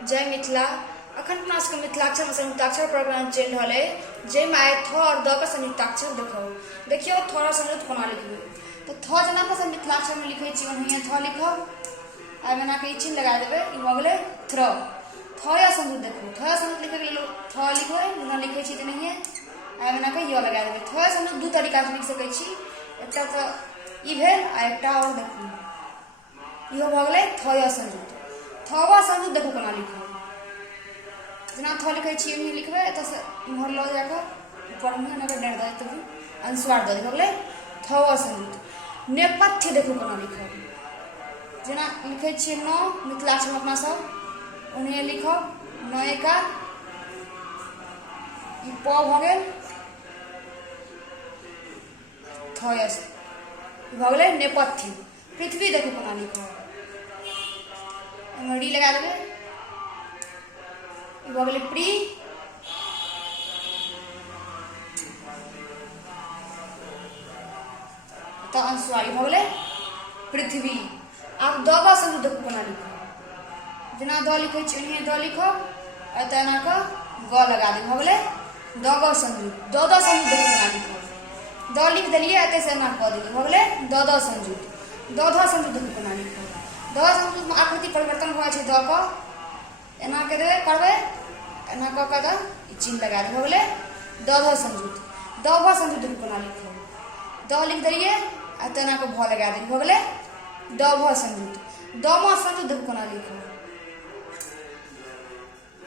जय मिथिला। अखन अपना सबके मिथिलाक्षर में संयुक्ताक्षर प्रोग्राम चल रहा है, जैमे आए थ और द के संयुक्ताक्षर देखियो थोड़ा संयुक्त कोना लिखबे। तो थ जना अपना सब मिथिलाक्षर में लिखे छी ओहिए थ लिखब, आ बना के चिन्ह लगा देबे, ई भ गेलै थ। थ या संयुक्त देखो, थ या संयुक्त लिखे के लेल थ लिखबै, जेना लिखे छी तेनाहिए आ बना के य लगा देबे। थ या संयुक्त दू तरीका से लिख सकै छी, एकटा त ई भेल आ एकटा और देखू, इहो भ गेलै थ या संयुक्त। थ वा संयुक्त देखो कोना लिखब, जेना थ लिखे छी एहिमे लिखबै, एतऽ से इम्हर ल जाके ऊपर में नगर डाल दे, तभी अनुस्वार द भ गेलै थ वा संयुक्त। नेपथ्य देखो कोना लिखब, जेना लिखे छी न मिथिलाक्षर में अपना सब ओनहिए लिखब, न एका ई प भ गेल थ या भ गेलै नेपथ्य। पृथ्वी देखो कोना लिखब, एहिमे री लगा देबै, भ गेलै प्री। तो अनुस्वारी भ गेलै पृथ्वी। आब द वा संयुक्त देखो कोना लिखब, जेना द लिखे छी ओहिए द लिखब, एतऽ एना के ग लगा देब, भ गेलै द ग संयुक्त। द द संयुक्त देखो कोना लिखब, द लिख देलिए, एतऽ से एना क देलिए, भ गेलै द द संयुक्त। द ध संयुक्त देखो कोना लिखब, द संयुक्त में आकृति परिवर्तन भ जाइ छै, द क एना के देबै करबै, एना क के चिन्ह लगा देबै, भ गेलै द ध संयुक्त। द भ संयुक्त देखो कोना लिखब, द लिख देलिए, एतऽ एना के भ लगा देबै, भ गेलै द भ संयुक्त। द म संयुक्त देखो कोना लिखब,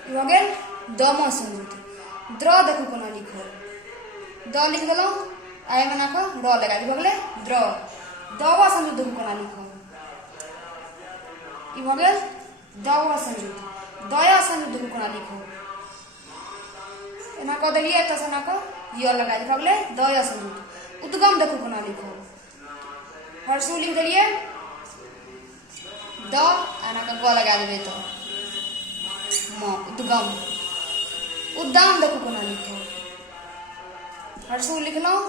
भ गेल द म संयुक्त। द्र देखो कोना लिखब, द लिख देलहुँ आ एहिमे एना के र लगा देबै, भ गेलै द्र। द व संयुक्त देखो कोना लिखब, ई भ गेल द व संयुक्त। द य संयुक्त देखो कोना लिखब, एना क देलिए, एतऽ से एना के य लगा देबै, भ गेलै द य संयुक्त। उद्गम देखो कोना लिखब, हरसू लिख देलिए, द एना के ग लगा देबै, तो म उद्गम। उद्दाम देखो कोना लिखब, हरसू लिखलहुँ,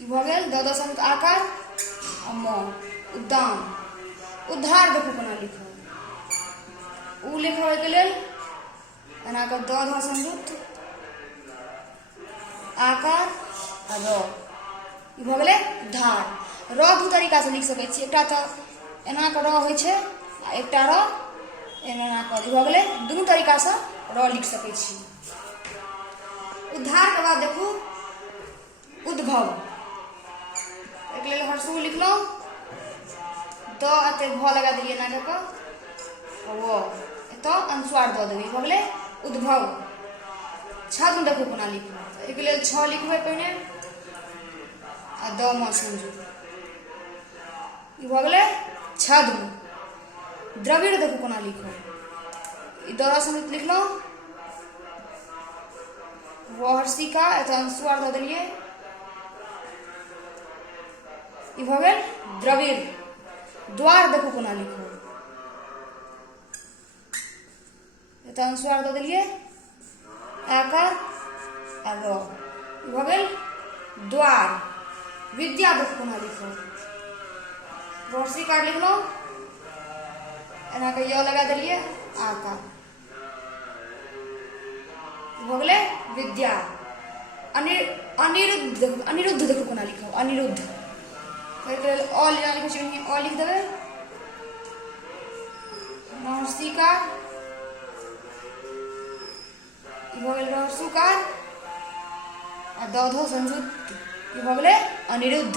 ई भ गेल द द संयुक्त आकार आ म उद्दाम। उद्धार देखो कोना लिखब, उ लिखबै के लेल एना के द ध संयुक्त आकार आ र, ई भ गेलै उद्धार। र दू तरीका से लिख सकै छी, एकटा त एना के र होइ छै आ एकटा र एना क, ई भ गेलै दुनू तरीका से र लिख सकै छी। उद्धार के बाद देखू उद्भव, एके लेल हरसू लिखलहुँ, द एते भ लगा देलिए, एना क व एतऽ अनुस्वार द देबै, भ गेलै उद्भव। छद्म देखो कोना लिखब, एके लेल छ लिखबै पहिने आ द म संयुक्त, ई भ गेलै छद्म। द्रविड़ देखो कोना लिखब, ई द र संयुक्त लिखलहुँ, व हर्षिका, एतऽ अनुस्वार द देलिए, ई भ गेल द्रविड़। द्वार देखो कोना लिखब, एतऽ अनुस्वार द देलिए, आकार आ र, ई भ गेल द्वार। विद्या देखो कोना लिखब, वर्षिकार लिखलहुँ, एना के य लगा देलिए, आकार, भ गेलै विद्या। अनिरुद्ध देखो कोना लिखब, अनिरुद्ध, एहिके लेल अ लिखै छी अ लिख देबै, रहस्यकार, ई भ गेल रहस्यकार आ द ध संयुक्त, ई भ गेलै अनिरुद्ध।